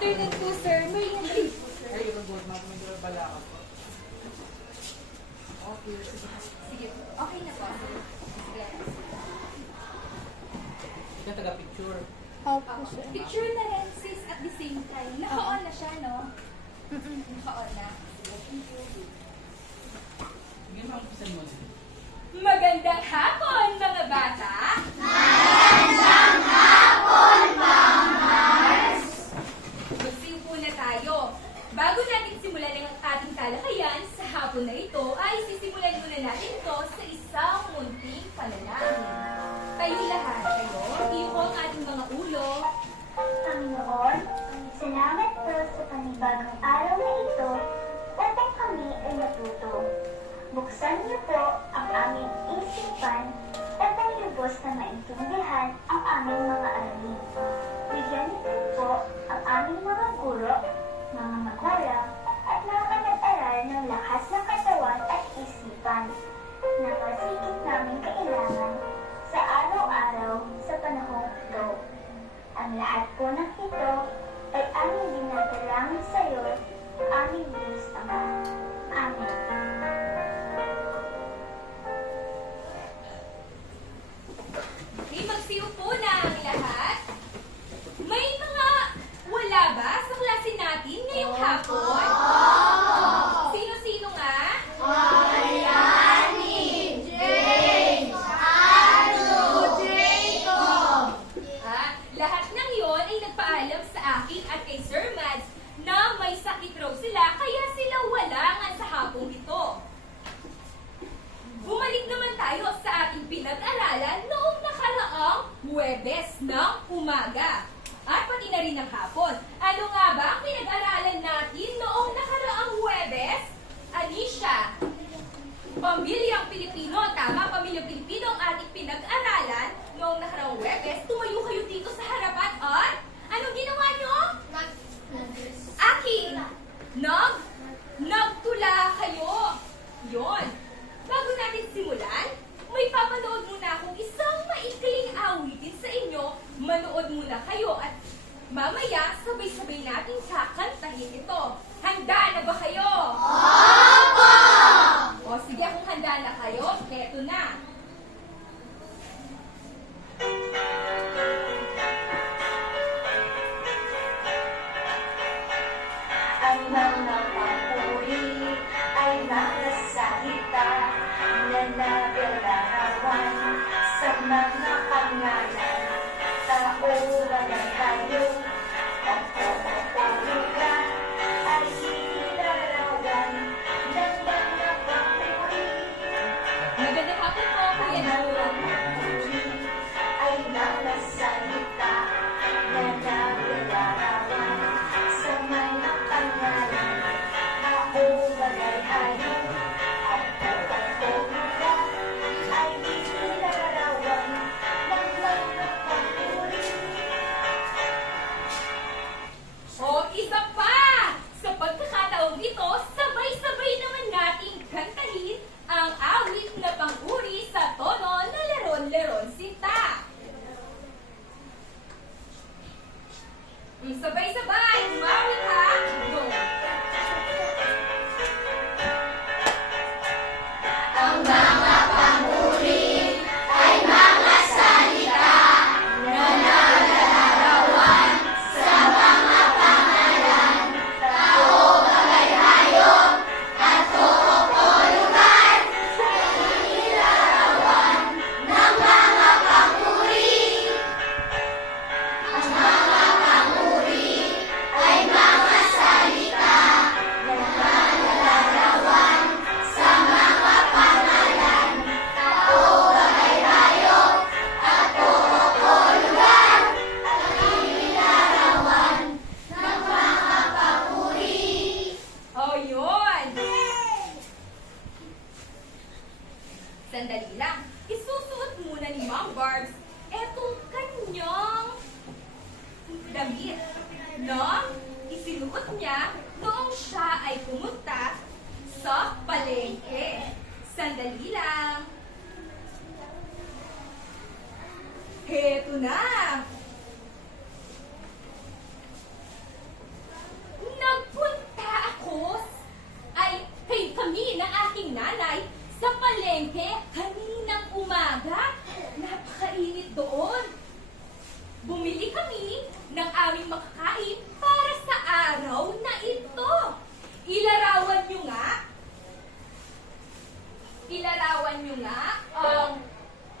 afternoon po, sir. May break po, sir. Ay, good na. May bala ka po. Okay. Sige po. Okay na po, sir. Sige. Ikaw taga-picture. Opo, sir. Picture na rin, sis, at the same time. Naka-on na siya, no? Naka-on na. Thank you. Sige, makapusan mo. Magandang hapon, mga bata! Magsiupo na tayo. Bago natin simulan ang ating talakayan sa hapon na ito, ay sisimulan muna natin ito sa isang munting panalangin. Tayo lahat kayo, iyuko ang ating mga ulo. Panginoon, salamat po sa panibagong araw na ito upang kami ay matuto. Buksan niyo po ang aming isipan upang lubos na maintindihan ang aming mga aralin. Bigyan niyo po ang aming mga guro, mga magulang, at mga kanag-aral ng lakas ng katawan at isipan na masigit namin kailangan sa araw-araw sa panahong ito. Ang lahat po ng ito ay aming dinadalangin sa iyo, aming Diyos Ama. Amen. Okay, magsiupo na ang lahat. May mga wala ba sa klase natin ngayong hapon? Sino-sino nga? Lahat ng yon ay nagpaalam sa akin at kay Sir Mads na may sakit raw sila kaya sila wala nga sa hapong ito. Bumalik naman tayo sa ating pinag-aralan noong nakaraang Huwebes ng umaga. At pati na rin ng hapon. Ano nga ba ang pinag-aralan natin noong nakaraang Huwebes? Anisha, Pamilyang Pilipino. Tama, Pamilyang Pilipino ang ating pinag-aralan noong nakaraang Huwebes. Tumayo kayo dito sa harapan at anong ginawa nyo? Aki, nagtula kayo. Yon. Bago natin simulan, may papanood muna akong isang maikling awitin sa inyo. Manood muna kayo at mamaya sabay-sabay natin kakantahin ito. Handa na ba kayo? Opo! O sige, kung handa na kayo, eto na. Ang mga papuri ay mga salita na naglarawan sa mga pangalan. Tao bagay kayo, at lugar ay inilarawan ng mga papuri. Magandang hapon po, Kuya Ang mga Jun. papuri ay mga salita na naglarawan sa mga pangalan. Tao bagay kayo, at lugar ay inilarawan ng mga papuri. O isa pa! Sa pagkakataong ito, sabay-sabay naman nating kantahin ang awit na pang-uri sa tono na Leron-Leron Sinta. Sabay-sabay! Umawit ha! Go! Ang mga pamuri ay mga salita na naglarawan sa mga pangalan. Tao, bagay, hayop, at o lugar ay inilarawan ng mga pamuri. Ang mga pamuri ay mga salita na naglarawan sa mga pangalan. Tao, bagay, hayop, at o lugar ay inilarawan ng mga papuri. O yun! Sandali lang. Isusuot muna ni Ma'am Barbs etong kanyang damit. No? Isinuot niya noong siya ay pumunta sa palengke. Sandali lang. Heto na! kami ng aming makakain para sa araw na ito. Ilarawan nyo nga. Ilarawan nyo nga ang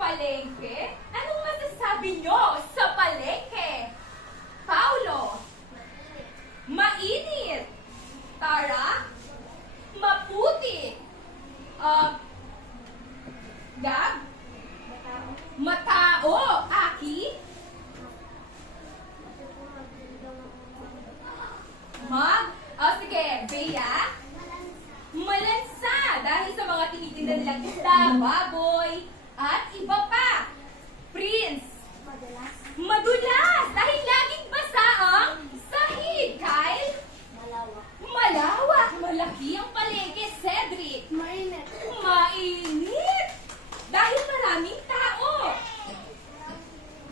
palengke. Anong masasabi nyo sa palengke? Paulo. Mainit. Tara. Maputi. Gab. Matao. Aki. Sige. Bea. Malansa. Dahil sa mga tinitinda nilang isda, baboy, at iba pa. Prince. Madulas. Dahil laging basa ang sahig. Kyle. Malawak. Malaki ang palengke. Cedric. Mainit. Mainit. Dahil maraming tao.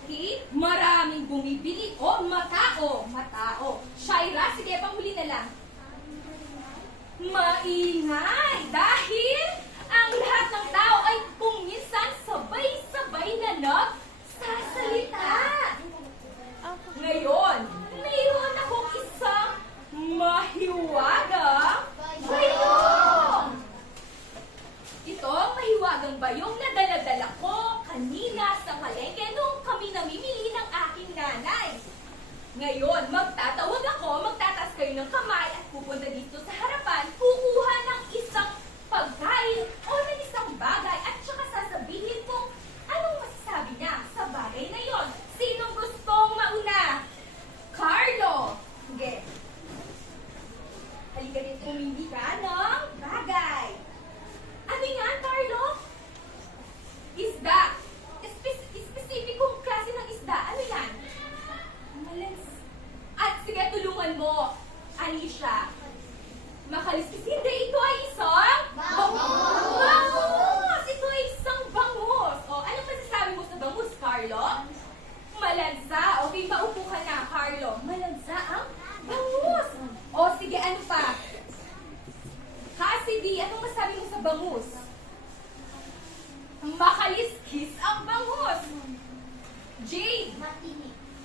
Okay? Maraming bumibili. O, matao. Matao. Shaira, sige, panghuli na lang. Maingay. Dahil ang lahat ng tao ay kung minsan sabay-sabay na nagsasalita. Ngayon, mayroon akong isang mahiwagang bayong. Ito ang mahiwagang bayong na dala-dala ko kanina sa palengke nung kami namimili ng aking nanay. Ngayon, magtatawag ako, magtataas kayo ng kamay at pupunta dito sa harapan, kukuha ng isang pagkain o ng isang bagay at saka sasabihin kung anong masasabi niya sa bagay na yon. Sinong gustong mauna? Carlo! Sige. Halika din, pumili ka ng bagay. Ano yan, Carlo? Isda. Specificong klase ng isda. Ano yan? At sige, tulungan mo. Alicia. Makaliskis. Hindi, ito ay isang bangus! Ito ay isang bangus. O, anong masasabi mo sa bangus, Carlo? Malansa. Okay, maupo ka na, Carlo. Malansa ang bangus. O, sige, ano pa? Cassidy, anong masasabi mo sa bangus? Makaliskis ang bangus. Jade.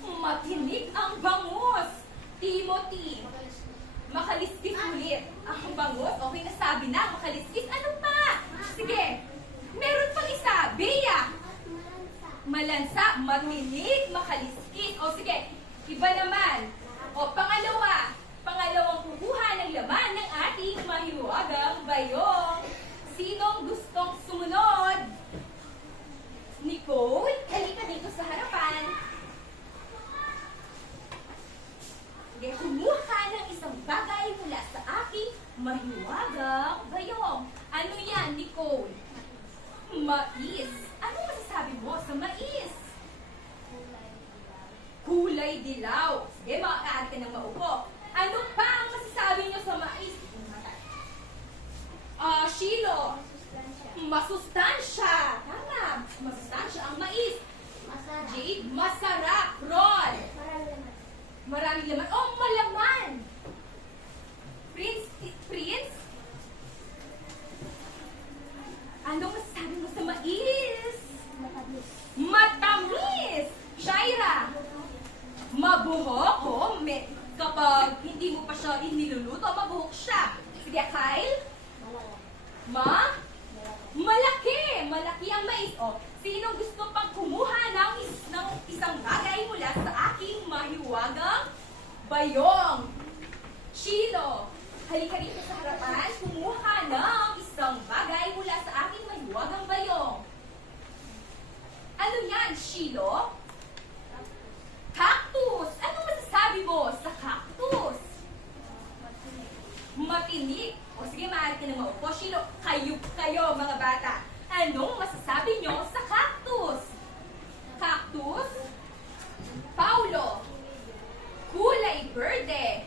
Matinig ang bangus. Timothy. Makaliskis ulit. Ang bangus. Okay, nasabi na. Makaliskis. Ano pa? Sige. Meron pang isa. Bea. Malansa. Matinig. Makaliskis. O sige. Iba naman. O pangalawa. Pangalawang kukuha ng laman ng ating mahiwagang bayong. Sinong gustong sumunod? Nicole, halika dito sa harapan. Sige, kumuha ka ng isang bagay mula sa aking mahiwagang bayong. Ano yan, Nicole? Mais. Ano masasabi mo sa mais? Kulay dilaw. Sige, makakaat ka ng maupo. Ano pa ang masasabi niyo sa mais? Shilo. Masustansya. Tama. Masustansya ang mais. Jade, masarap. Ron. Maraming laman. Oh, malaman. Prince. Anong masasabi mo sa mais? Matamis. Shaira. Mabuhok. Oh, kapag hindi mo pa siya iniluluto, mabuhok siya. Sige, Kyle. Malaki. Malaki ang mais. O, sinong gusto pang kumuha ng isang bagay mula sa aking mahiwagang bayong? Shilo, halika rito sa harapan. Kumuha ng isang bagay mula sa aking mahiwagang bayong. Ano yan, Shilo? Cactus. Anong masasabi mo sa cactus? Matinig. O sige, maaari ka na maupo. Shilo, kayo mga bata. Anong masasabi nyo sa cactus? Cactus? Paulo. Kulay berde.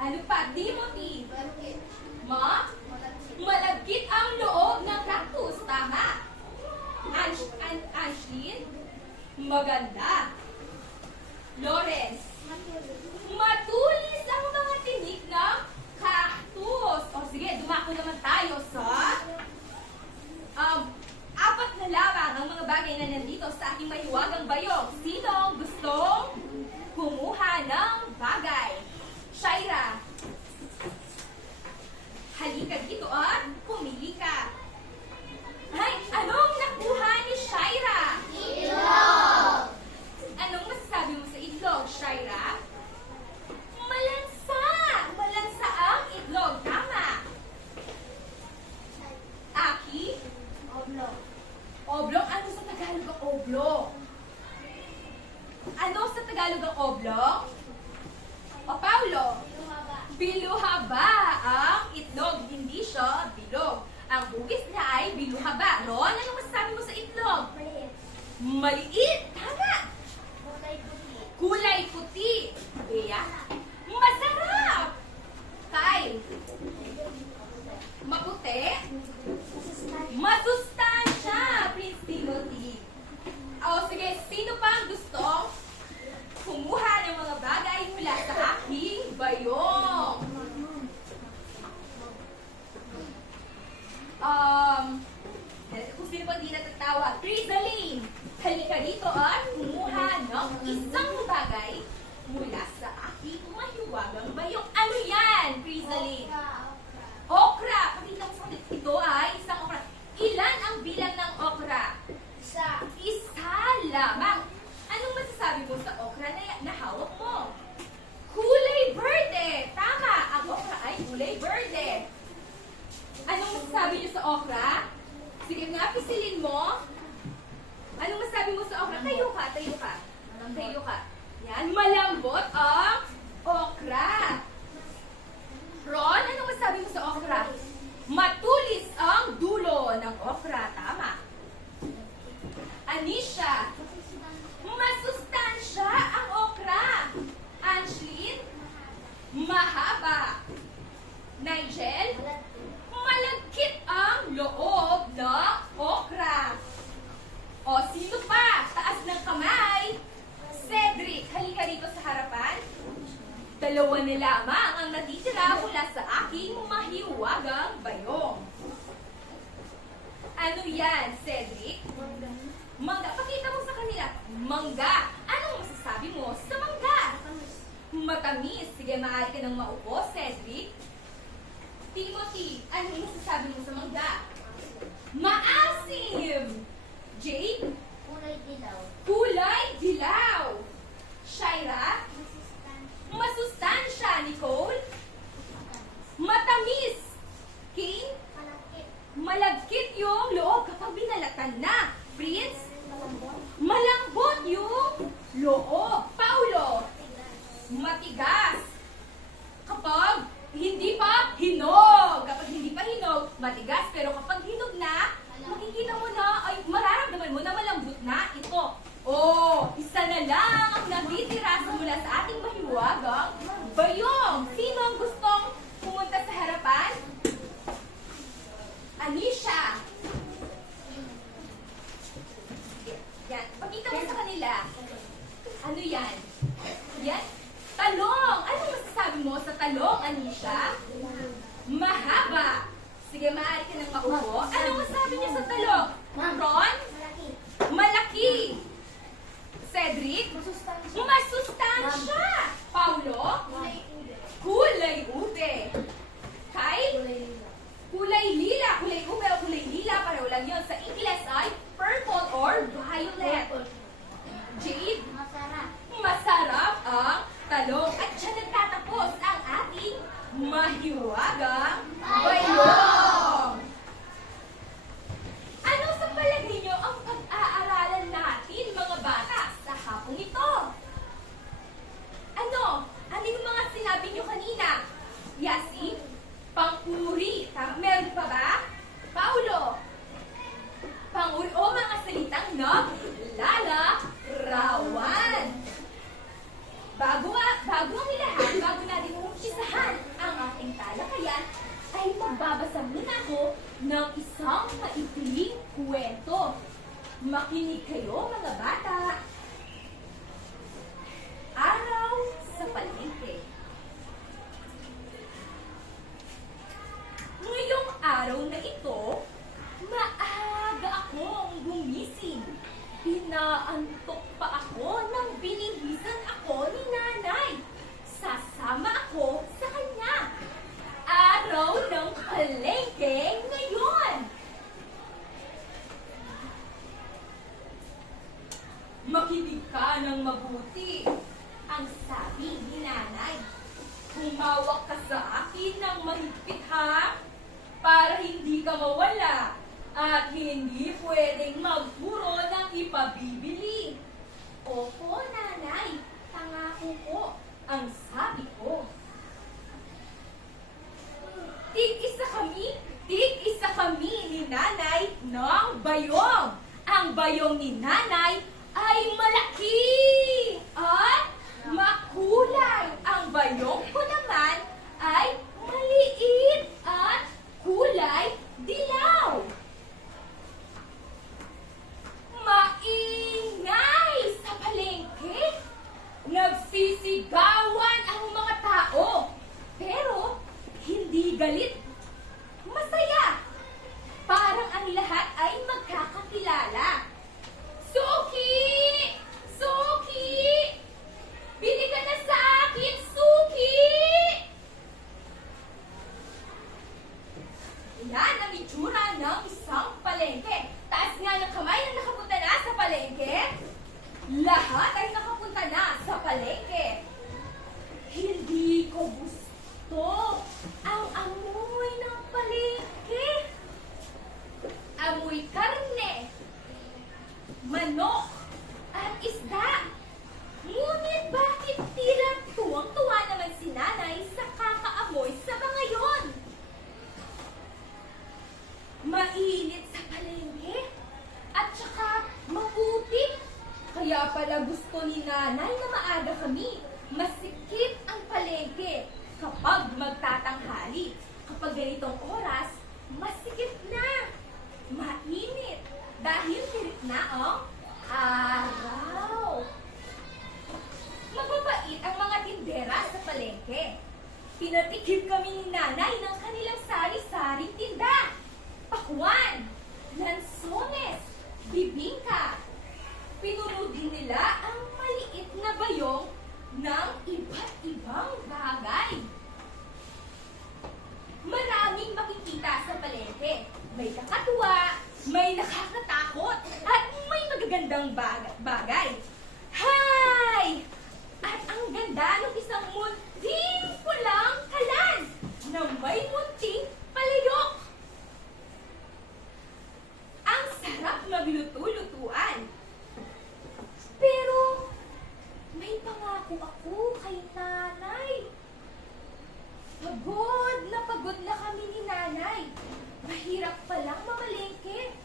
Ano pa, Timothy? Malagkit ang loob ng cactus. Tama. Ashlyn? Maganda. Lawrence? Matulis ang mga tinik ng cactus. O sige, dumako naman tayo sa apat na lamang ang mga bagay na nandito sa aking mahiwagang bayong. Sino ang gustong Biluhaba ang itlog, hindi siya bilog. Ang hugis niya ay biluhaba. Ron, anong masasabi mo sa itlog? Maliit. Maliit. Tama. Kulay puti. Kulay puti. Bea. Masarap. Kyle. Maputi. Masustansya. Prince Timothy. O sige, sino pa ang gustong kumuha ng mga bagay mula sa aking bayong? Kung sino pa di natatawa, Crisaline, halika dito at kumuha ng isang bagay mula sa aking mahiwagang bayong. Ano yan, Crisaline? Okra. Pakita mo sa akin. Ito ay isang okra. Ilan ang bilang ng okra? Isa lamang. Anong masasabi mo sa okra na hawak mo? Kulay berde. Tama. Ang okra ay kulay berde. Anong masasabi niyo sa okra? Sige nga, pisilin mo. Anong masasabi mo sa okra? Tayo ka, tayo ka. Tayo ka. Yan, malambot ang okra. Ron, anong masasabi mo sa okra? Matulis ang dulo ng okra. Tama. Anisha, masustansya ang okra. Anshlin, mahaba. Nigel, malagkit ang loob ng okra. O, sino pa? Taas ng kamay. Cedric, halika rito sa harapan. Dalawa na lamang ang natitira mula sa aking mahiwagang bayong. Ano yan, Cedric? Mangga. Pakita mo sa kanila. Mangga. Anong masasabi mo sa mangga? Matamis. Sige, maaari ka nang maupo, Cedric. Timothy, anong masasabi mo sa mangga? Maasim. Jade? Kulay dilaw. Kulay dilaw. Shaira? Masustansya. Nicole? Matamis. King? Malaki. Malagkit yung loob kapag binalatan na. Prince? Malambot. Malambot yung loob. Paulo? Matigas. Kapag hindi pa hinog. Kapag hindi pa hinog, matigas. Pero kapag hinog na, makikita mo na, ay mararamdaman mo na malambot na ito. Oh, isa na lang ang natitira sa mula sa ating mahiwagang bayong. Sino ang gustong pumunta sa harapan? Anisha. Yan. Pakita mo sa kanila. Ano yan? Yan? Talong. Anong masasabi mo sa talong, Anisha? Mahaba. Sige, maaari ka nang maupo. Anong masasabi niya sa talong? Ron? Malaki. Malaki. Cedric? Masustansya. Masustansya. Paulo? Kulay ube. Kulay ube. Kyle? Kulay dilaw. Kulay lila. Kulay ube o kulay lila. Pareho lang yun. Sa Ingles ay purple or violet. Jade? Masarap. Masarap ang talong. At siya nagtatapos ang ating mahiwagang bayong. Ano sa palagay niyo ang pag-aaralan natin, mga bata, sa hapong ito? Ano? Ano yung mga sinabi niyo kanina? Yasi? Pang-uri. Meron pa ba? Paulo? Pang-uri o mga salitang naglalarawan. Bago ang lahat, bago natin umpisahan ang ating talakayan, ay magbabasa muna ako ng isang maikling kwento. Makinig kayo, mga bata. Araw sa palengke. Ngayong araw na ito, maaga akong gumising. Pinaantok pa ako nang binihisan ako ni nanay. Sasama ako sa kanya. Araw ng palengke ngayon. Makinig ka ng mabuti, ang sabi ni nanay. Humawak ka sa akin ng mahigpit ha, para hindi ka mawala at hindi pwedeng magpuro ng ipabibili. Opo, nanay, pangako ko, ang sabi ko. bayong ni nanay ay malaki at makulay. Ang bayong ko naman ay maliit at kulay dilaw. Maingay sa palengke. Nagsisigawan ang mga tao. Pero hindi galit. Masaya. Parang ang lahat ay magkakakilala. Suki! Suki! Bili ka na sa akin, Suki! Yan ang itsura ng isang palengke. Taas nga ng kamay na nakapunta na sa palengke. Lahat ay nakapunta na sa palengke. Hindi ko gusto ang amoy ng palengke. Amoy karne, manok, at isda. Ngunit bakit tila tuwang-tuwa naman si nanay sa kakaamoy sa mga yon? Mainit sa palengke at saka maputik. Kaya pala gusto ni nanay na maaga kami. Masikip ang palengke kapag magtatanghali. Kapag ganitong oras, masikip na. Mainit dahil tirik na ang araw. Mababait ang mga tindera sa palengke. Pinatikip kami ni nanay ng kanilang sari-saring tinda. Pakwan, lansones, bibingka. Pinuno din nila ang maliit na bayong ng iba't ibang bagay. Maraming makikita sa palengke. May kakatuwa, may nakakatakot, at may magagandang bagay. Hay! At ang ganda ng isang munting pulang kalan na may munting palayok. Ang sarap magluto-lutuan. Pero, may pangako ako kay nanay. Pagod na kami ni nanay. Mahirap palang mamalengke.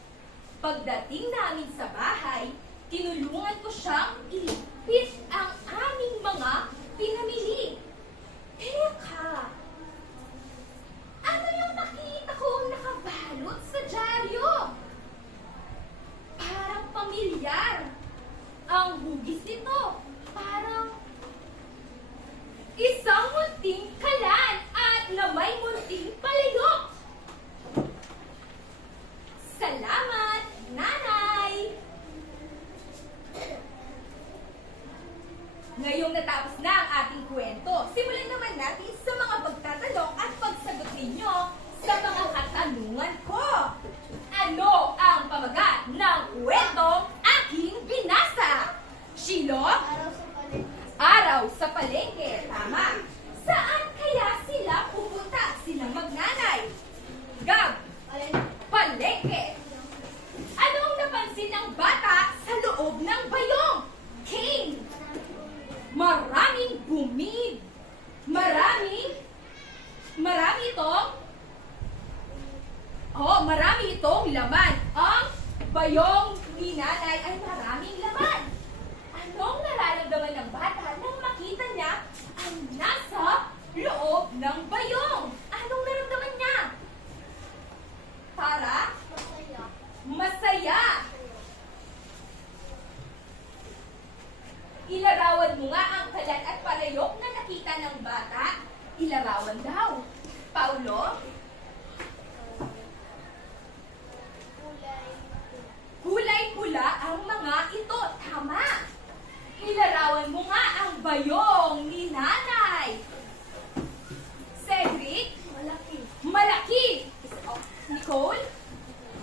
Pagdating namin sa bahay, tinulungan ko siyang iligpit ang aming mga pinamili. Teka, ano yung nakita kong nakabalot sa dyaryo? Parang pamilyar. Ang hugis nito, parang isang munting kalan at na may munting palayok. Salamat, nanay! Ngayong natapos na ang ating kwento, simulan naman natin sa mga pagtatanong at pagsagot ninyo sa mga katanungan ko. Ano ang pamagat ng kwentong aking binasa? Shilo? Araw sa palengke. Tama. Saan kaya sila pupunta? Silang magnanay. Gab. Palengke. Anong napansin ng bata sa loob ng bayong? King. Maraming bumid. Marami itong laman. Ang bayong ni nanay ay maraming laman. Anong nararamdaman ng bata nang makita niya ang nasa loob ng bayong? Anong naramdaman niya? Para? Masaya. Ilarawan mo nga ang kalan at palayok na nakita ng bata. Ilarawan daw. Paulo? Kulay pula ang mga ito. Tama. Ilarawan mo nga ang bayong ni nanay. Cedric? Malaki. Nicole?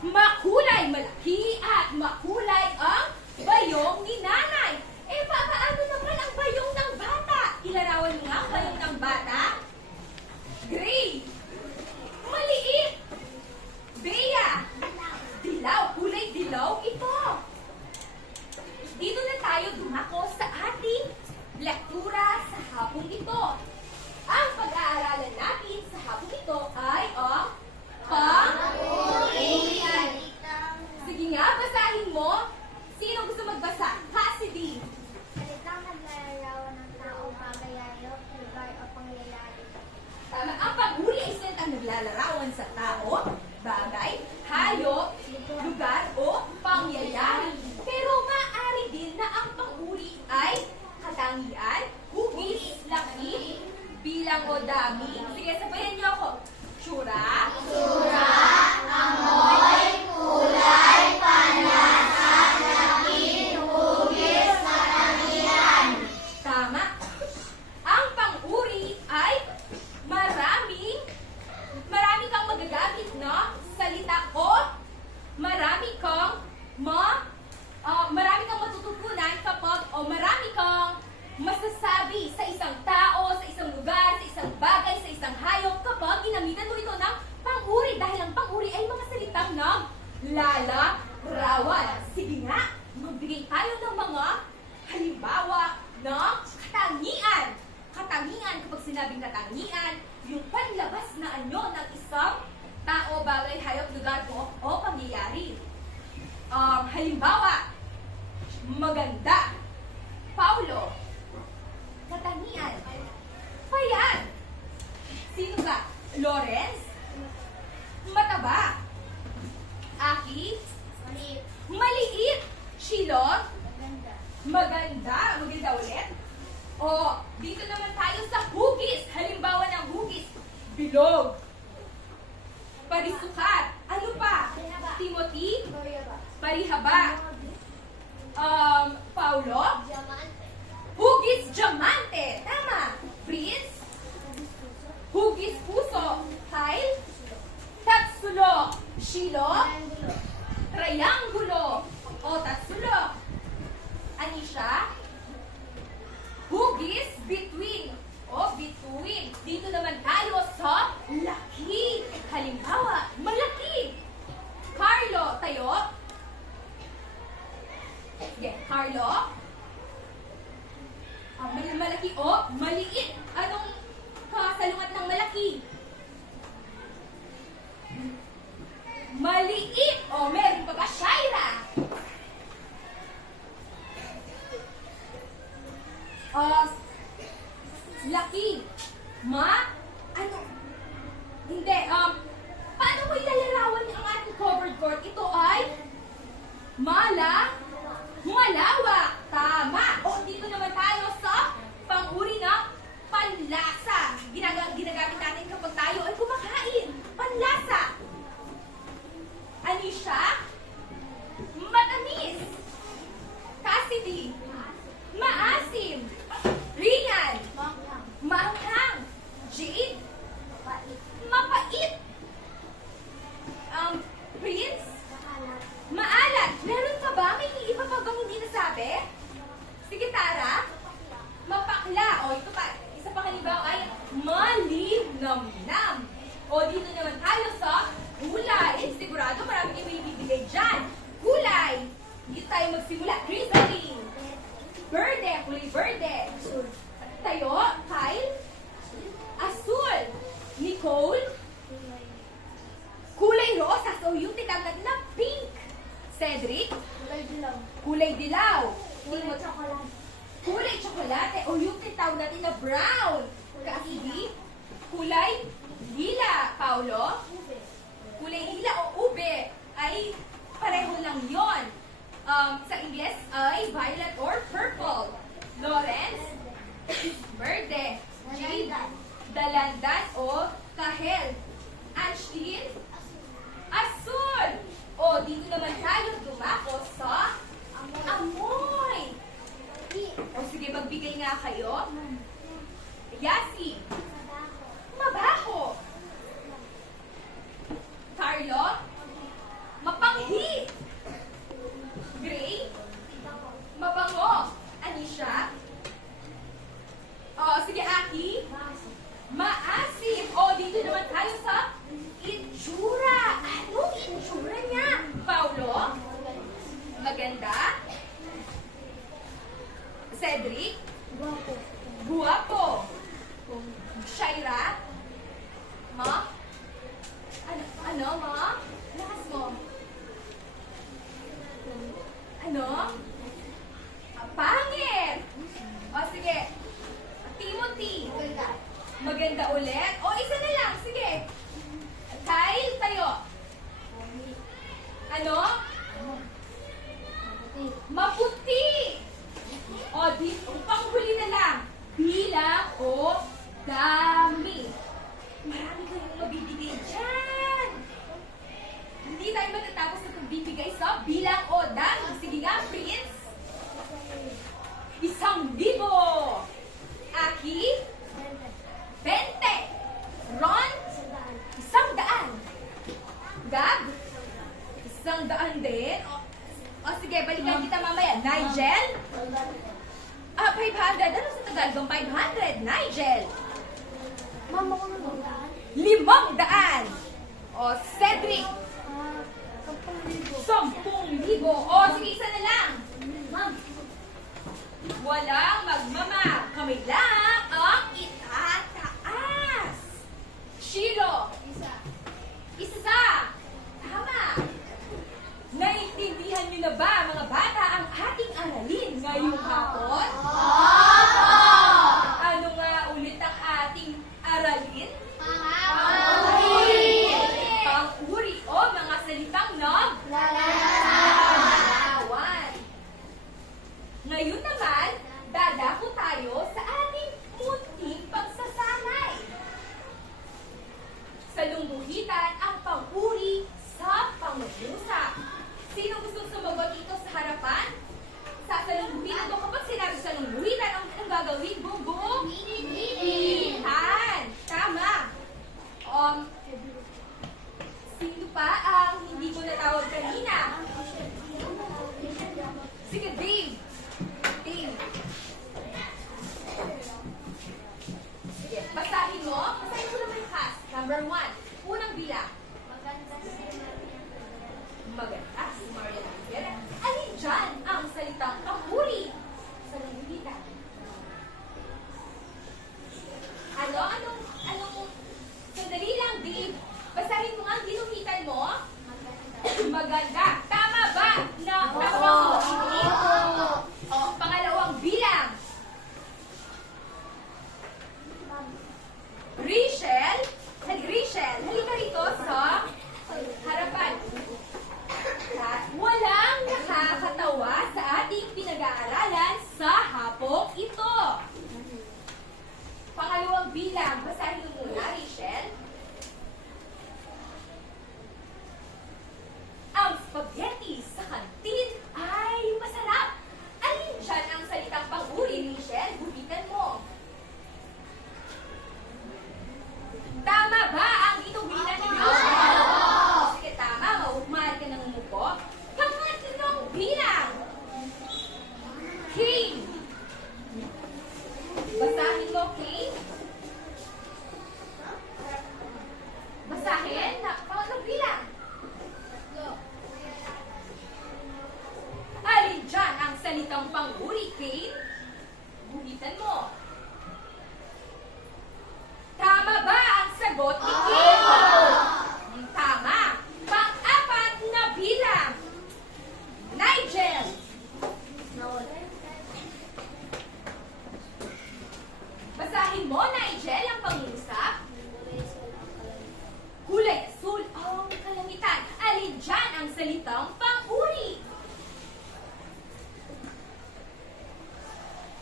Makulay. Malaki at makulay ang bayong ni nanay. Eh, paano naman ang bayong ng bata? Ilarawan mo nga ang bayong ng bata. Gray. Maliit. Bea. Dilaw. Kulay dilaw ito. Dito na tayo dumako sa ating lektura sa marami. Sige, sabayan niyo ako. Tsura. Tama. Ang pang-uri ay marami kang magagamit na salita o marami kang matututunan kapag o marami kang masasabi sa isang tao, sa isang lugar, sa isang bagay, sa isang hayop kapag ginamitan mo ito ng pang-uri dahil ang pang-uri ay mga salitang lalarawan. Sige nga, magbigay tayo ng mga halimbawa ng katangian. Katangian, kapag sinabing katangian, yung panlabas na anyo ng isang tao, bagay, hayop, lugar o pangyayari. Halimbawa, maganda. Paulo. Katangian. Payat. Sino ka? Lawrence. Mataba. Aki. Maliit. Shilon. Maganda. Maganda ulit. O, dito naman tayo sa hugis. Halimbawa ng hugis. Bilog. Parisukat. Ano pa? Timothy. Parihaba. Paulo. Hugis diamante. Tama. Prince. Hugis puso. Kyle. Tatsulo. Shilo. Triangulo. O tatsulo. Anisha. Hugis between. O between. Dito naman tayo sa laki. Halimbawa, malaki. Carlo. Tayo. Sige, Carlo. Malaki o maliit. Anong kasalungat ng malaki? Maliit. O, meron pa ba? Shaira. Laki. Ano? Hindi. Paano mo ilalarawan ang ating covered court? Ito ay malawak. Tama. O, dito naman tayo sa pang-uri ng panlasa. Ginagamit natin kapag tayo ay kumakain. Panlasa. Anisha. Matamis. Cassidy. Maasim. Rian. Maanghang. Jade. Mapait. Prince. Maalat. Meron ka ba? May iba pa bang hindi nasabi? Sige, Tara. Mapakla. O, ito pa. Isa pa halimbawa ay malinamnam. O, dito naman tayo sa kulay. Sigurado marami kayo may bibigay dyan. Kulay. Dito tayo magsimula. Chrysaline. Verde. Kulay verde. Tayo. Kyle. Asul. Nicole. Kulay rosas. O, yung titangkat na pink. Cedric. Kulay dilaw. Kulay tsokolate. O, yung titaw natin na brown. Cassidy. Kulay lila. Paulo. Kulay lila o ube ay pareho lang yon. Sa Ingles ay violet or purple. Lawrence. Verde. Jade. Dalandan o kahel. Ashlyn. Asul. O, dito naman tayo dumako sa amoy. O, sige, magbigay nga kayo. Yasi. Mabaho. Carlo. Mapanghi. Gray. Mabango. Anisha. O, sige, Aki. Maasim. O, dito naman tayo sa itsura. Anong itsura niya? Paulo. Maganda. Cedric. Guwapo. Shaira. Ma. Ano, ma? Lakas mo. Ano? Pangit. O, sige. Timothy. Maganda ulit. O, isa na lang. Sige. Kyle, tayo. Ano? Maputi. O, panghuli na lang. Bilang o dami. Marami kayong mabibigay dyan. Hindi tayo matatapos sa pagbibigay sa bilang o dami. Sige nga, Prince. 1,000. Aki? 20. Ron? 100. Gab? 100 din. O sige, balikan kita mamaya. Nigel? 500. Ano sa Tagalog ang 500? Nigel? Mama ko na magdaan. 500. O, Cedric? 10,000. O, sige, isa na lang. Ma'am. Walang magmamag. Kami lang ang itataas. Shiro? Isa. Tama. Naintindihan niyo na ba, mga bata, ang ating aralin ngayong hapon? Ano nga ulit ang ating aralin? Pang-uri o mga salitang naglalawan. Ngayon naman, dadako tayo sa ating munting pagsasanay. Salungguhitan ang pang-uri sa pangungusap. Sino gustong sumagot dito sa harapan? Sa salungguhitan ko, kapag sinabi salungguhitan, ang gagawin? Bubong? Hihan. Tama. Sino pa ang hindi ko natawag kanina? Sige, Dave. Dave. Sige, basahin mo. Basahin ko naman yung cast. Number 1. Unang bilang. Maganda si Marian Rivera. Alin dyan ang salitang kahuli sa nangulitan? Anong, sandali lang, Dave. Basahin mo nga ang ginuhitan mo. Maganda. Tama ba na napangulit? O, pangalawang bilang. Rachel, halika rito sa harapan. Walang nakakatawa sa ating pinag-aaralan sa hapong ito. Pangalawang bilang, basahin mo muna, Rachel. Ang spaghetti sa kantin ay masarap. Alin dyan ang salitang pang-uri, Rachel? Guhitan mo. Tama ba ang itubilan ni Rachel? Sige, tama. Mahal ka ng umupo. Pangatlong bilang. King. Basahin mo, King. Basahin. Pangatlong bilang. Alin dyan ang salitang pang-uri, King? Guhitan mo. Tama ba ang sagot ni King? Tama. Pang-apat na bilang. Nigel. Basahin mo, Nigel, ang pangusap. Kulay asul ang kalangitan. Alin dyan ang salitang pang-uri?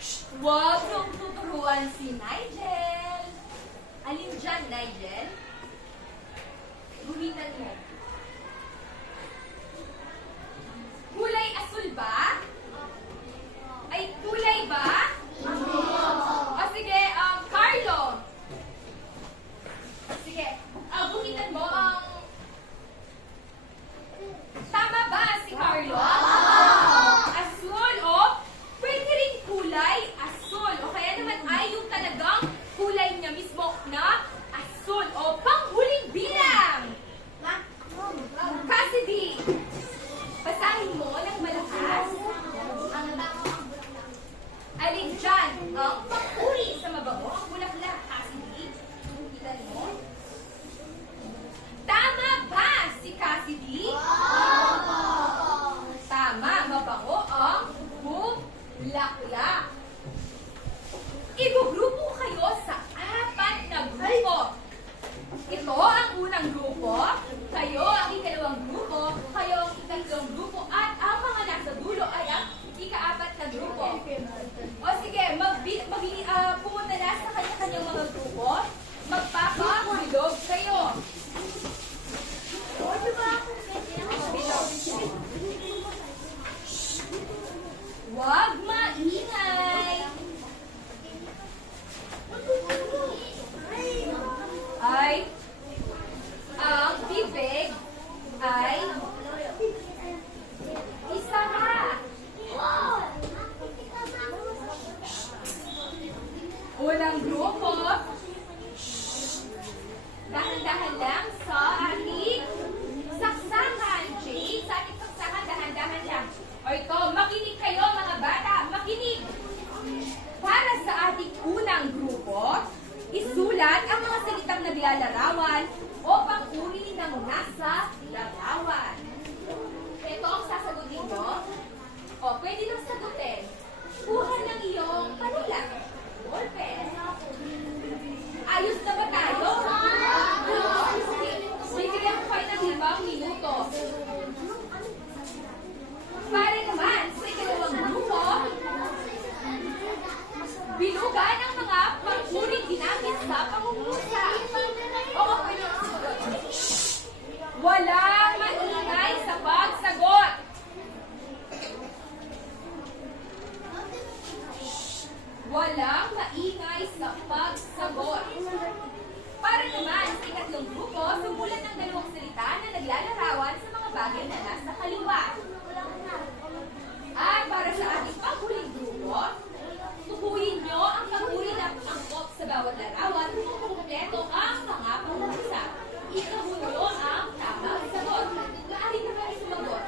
Shh! Huwag nung tuturuan si Nigel. Alin dyan, Nigel? Guhitan mo. Kulay asul ba? Ay, kulay ba? O sige, Carlo. Sige, guhitan mo ang... Tama ba si Carlo? Asul o pwede rin kulay asul. O kaya naman ay yung talagang naglalarawan o pang-uri ng nasa larawan. Ito ang sasagutin mo. O, pwede nang sagutin. Kuha ng iyong panula. Ballpen. Ayos na ba tayo? Bigyan ko kayo ng 5 minuto. Para naman sa ikalawang grupo, bilugan ang mga pang-uring ginamit sa pangungusap. Oo, pwede na sumagot. Walang maingay sa pagsagot. Walang maingay sa pagsagot. Para naman sa ikatlong grupo, sumulat ng 2 salita na naglalarawan sa mga bagay na nasa kaliwa. At para sa ating panghuling grupo, tukuyin nyo ang pag-uri ng angkop sa bawat larawan kung kumpleto ang mga pangungusap. Ikahulo ang tamang sagot. Maaari na kayo sumagot.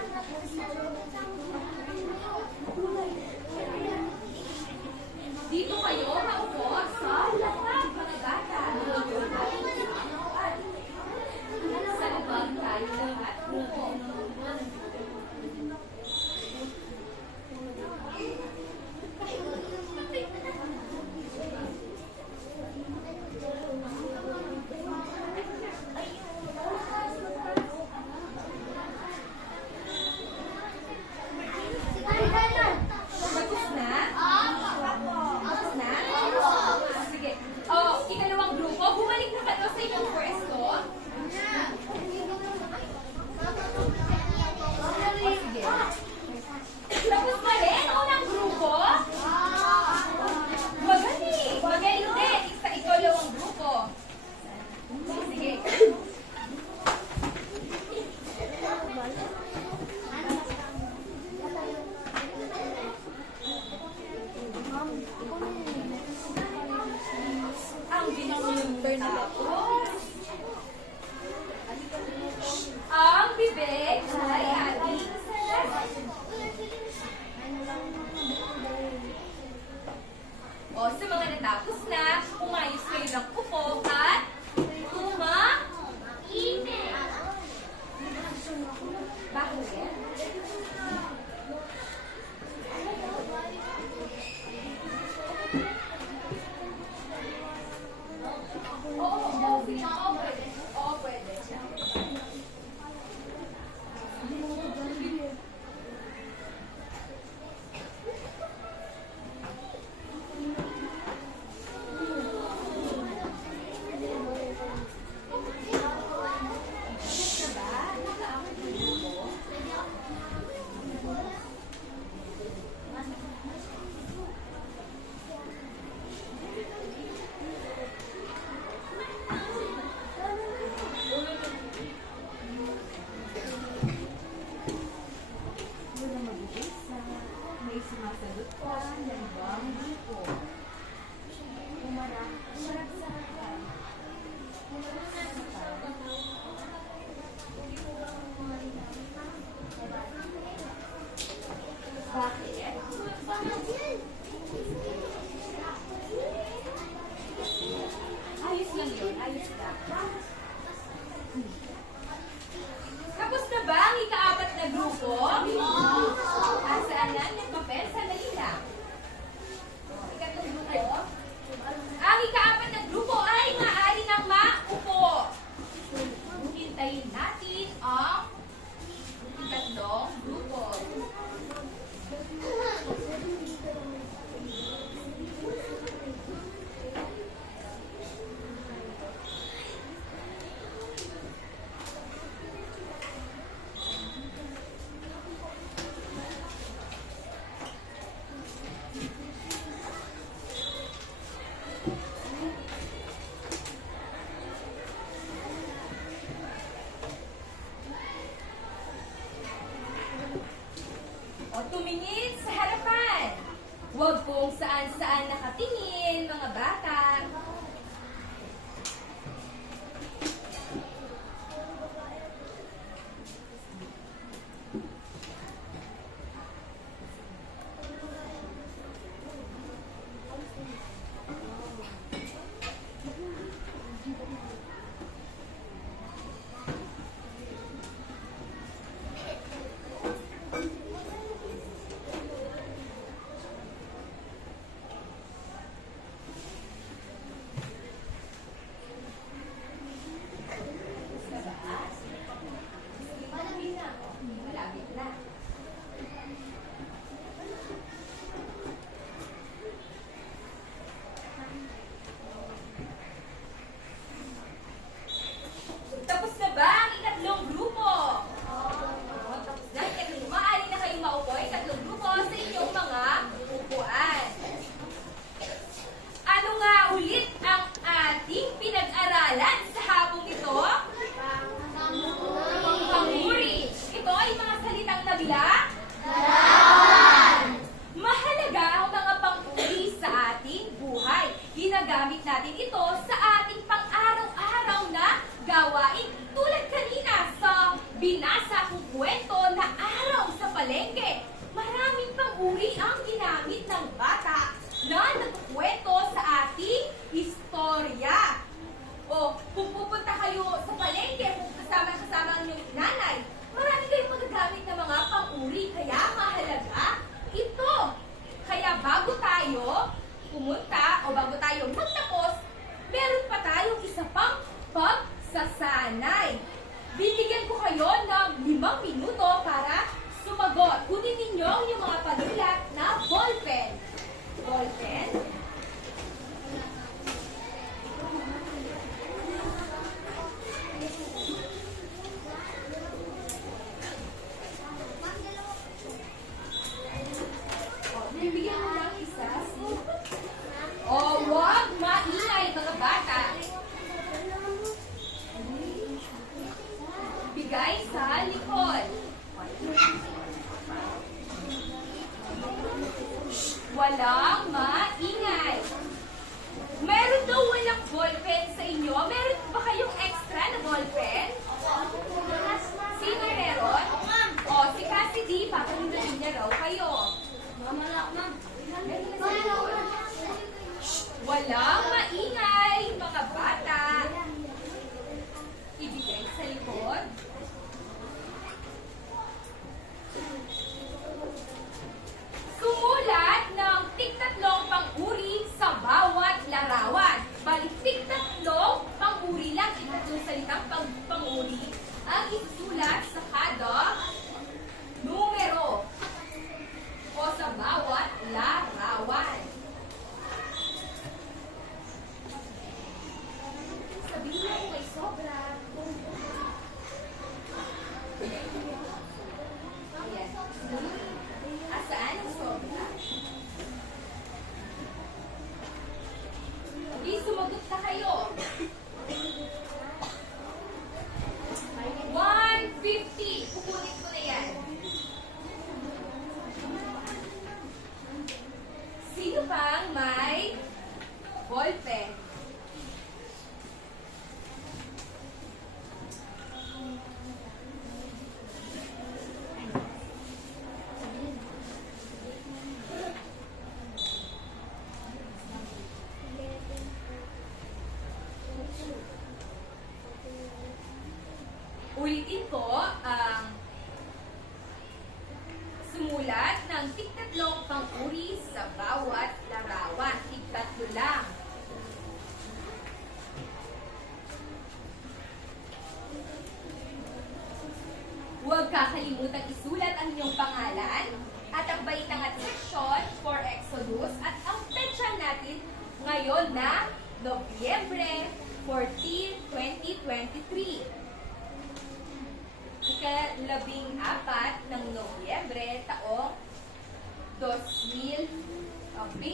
Dito kayo maupo sa lapag, mga bata. Sa lapag tayo lahat. Tapos na? Tapos na? Sige. Oh, ikalawang grupo, bumalik na kayo sa inyong pwesto. O, sige. Tapos na rin, unang grupo. Magaling. Magaling din. Sa ikalawang grupo. Sige. Ang binibig tapos. Ang bibig ay ating salat. O, sa mga natapos na, umayos kayo ng upo at ine. Bakit? Oo, pwede. Oo, pwede. May sumasagot pa ng ibang grupo. Umarap sa Bakit? Ayos lang yun. Ayos lang. Tapos na ba ang ika-4 na grupo? Asaan na? Nagpapel? Sandali lang. Ikatlong grupo. Ang ika-4 na grupo ay maaari ng maupo. Hintayin natin ang ikatlong grupo. gawain tulad kanina sa binasa kong kwento na araw sa palengke. Maraming pang uri ang ginamit ng bata na nagkukwento sa ating istorya. O kung pupunta kayo sa palengke, kung kasama ang inyong nanay, marami kayong magagamit na mga pang-uri, kaya mahalaga ito. Kaya bago tayo pumunta o bago tayo magtapos, meron pa tayong isa pang pagsasanay. Bibigyan ko kayo ng 5 minuto para sumagot. Kunin ninyo yung mga panulat na ballpen. Ballpen. Bibigyan mo lang isa. O, huwag maingay mga bata. Bigay sa likod. Walang maingay. Meron daw walang ballpen sa inyo? Meron ba kayong extra na ballpen? Sino meron? O, si Cassie D, papanunatin niya raw kayo. Walang maingay, mga bata. Ibigay sa likod. Sumulat ng tig-tatlong pang-uri sa bawat larawan. Balik tig-tatlong pang-uri lang, tig-tatlong salitang pang-uri ang isusulat sa kada numero o sa bawat larawan. Sabihin mo may sobra. Ayan. Asaan ang sobra? Okay, sumagot na kayo. 150. Kukunin ko na yan. Sino pang may ballpen? Ulitin ko ang sumulat ng tig-tatlong pang-uri sa bawat larawan. Tig-tatlo lang. Huwag kakalimutan isulat ang inyong pangalan at ang baitang at seksyon for Exodus at ang petsa natin ngayon na Nobyembre 14, 2023. Ika-14 ng Nobyembre taong 2023.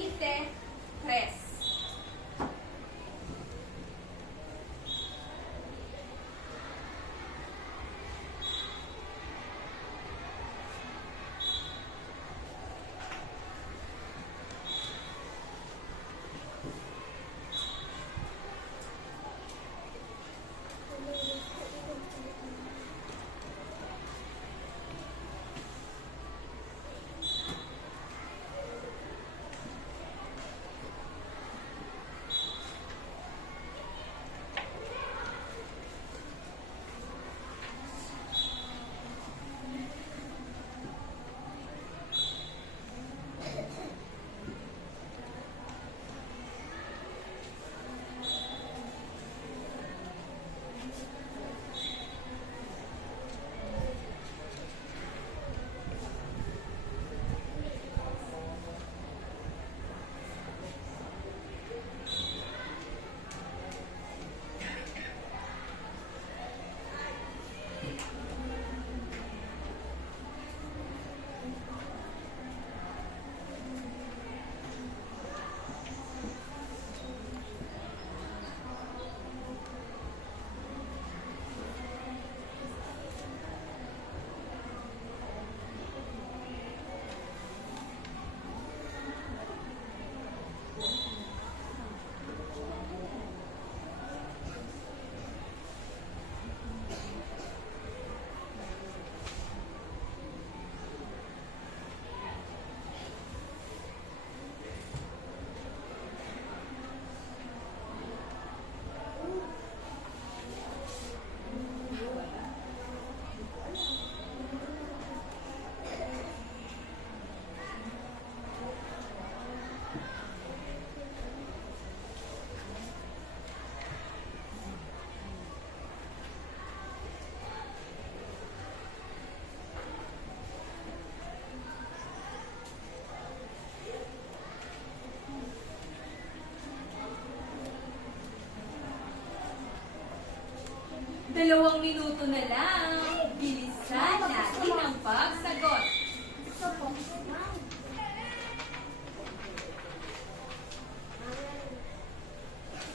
2 minuto na lang. Bilisan natin ang pagsagot.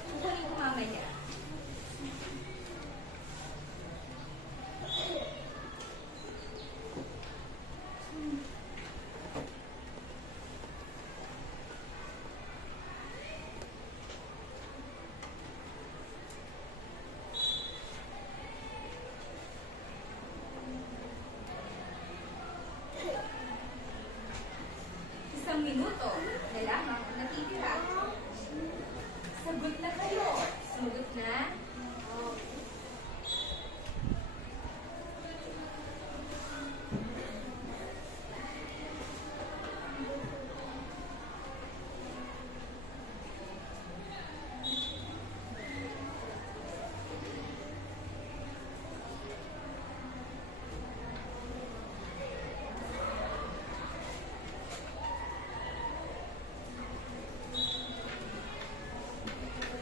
Kukunin ko mamaya. Isang minuto na lamang ang natitira. Sagot na kayo. Sagot na.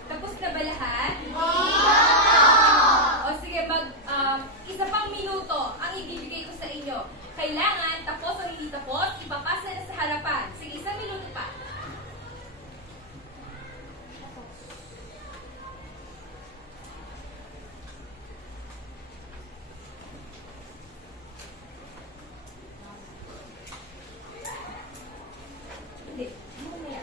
Tapos na ba lahat? O sige, isa pang minuto ang ibibigay ko sa inyo. Kailangan, tapos o hindi tapos, ipapasa na sa harapan. Sige, 1 minuto pa. Hindi. Mamaya.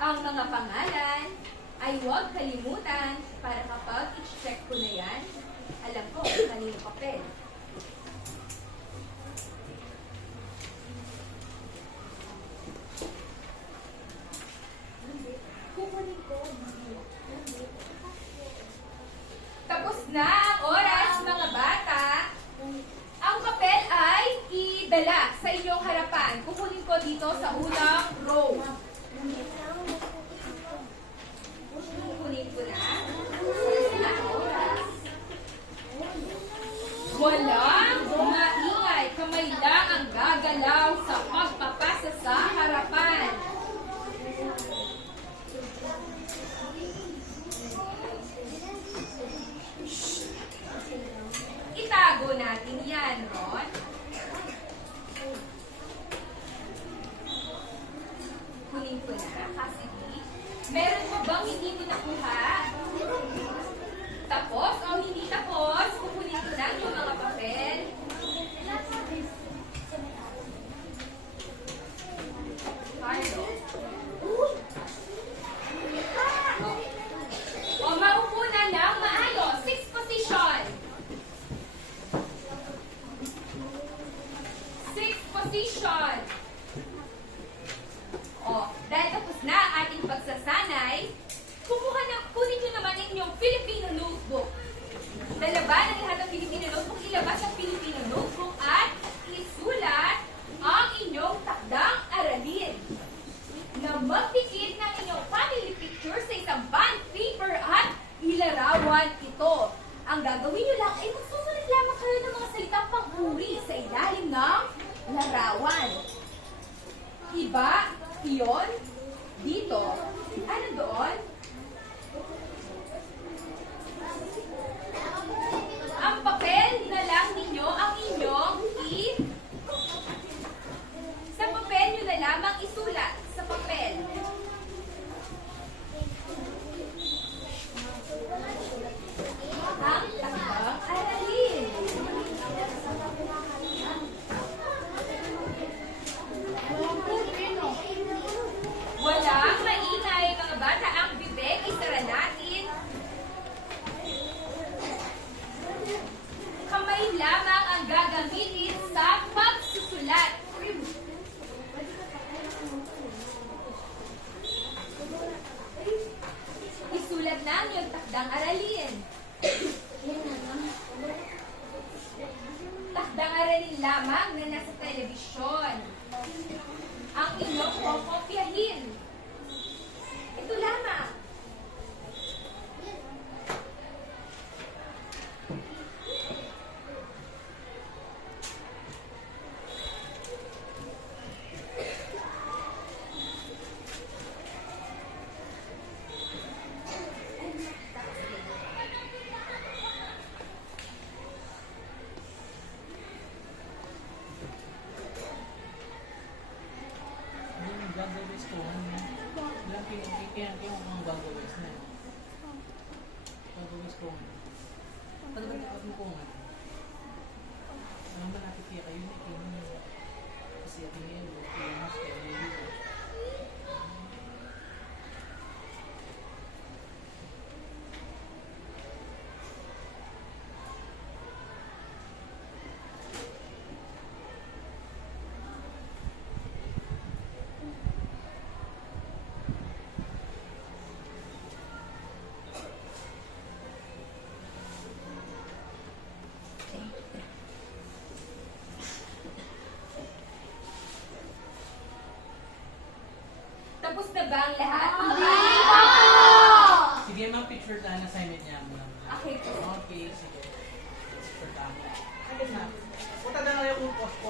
Ang mga pangalan ay huwag kalimutan para kapag i-check ko na yan, alam ko kung kanino papel. Tapos na ang oras, mga bata. Ang papel ay idala sa inyong harapan. Kukunin ko dito sa unang row. Kukunin ko na. Ang oras. Walang maingay. Kamay lang ang gagalaw sa pagpapasa sa harapan. Itago natin yan, Ron. Kunin ko na, kasi meron mo bang hindi mo nakuha? Tapos o hindi tapos, kukunin ko na yung mga papel. Carlo. O maupo na ng maayos. 6th position. 6th position. O, dahil tapos na ang ating pagsasanay, kunin nyo naman ang inyong Filipino notebook. Lalaban ang lahat ng Filipino notebook, ilabas ang Filipino notebook at isulat ang inyong takdang aralin. Na magpikit ng inyong family picture sa isang bond paper at ilarawan ito. Ang gagawin nyo lang ay magsusulat lamang kayo ng mga salitang pang-uri sa ilalim ng larawan. Iba, iyon, dito, ano doon? Ang papel na lang ninyo ang inyong sa papel nyo na lamang isulat sa papel. Ang takdang aralin. Walang maingay, mga bata. Ang bibig, isara natin. gusto mo. Walang pinagkikihan yung mga gagawin na. Gagawin ko. Pagdagat mo ko nga. Ang malapit kaya kayo na kayo. Kasi ako ngayon, kaya mas kaya ngayon. Tapos na ba ang lahat? Sige, ma'am, picture na assignment niya. Ma'am. Okay po. Okay, sige. Picture tayo. Sige na. Punta na lang yung post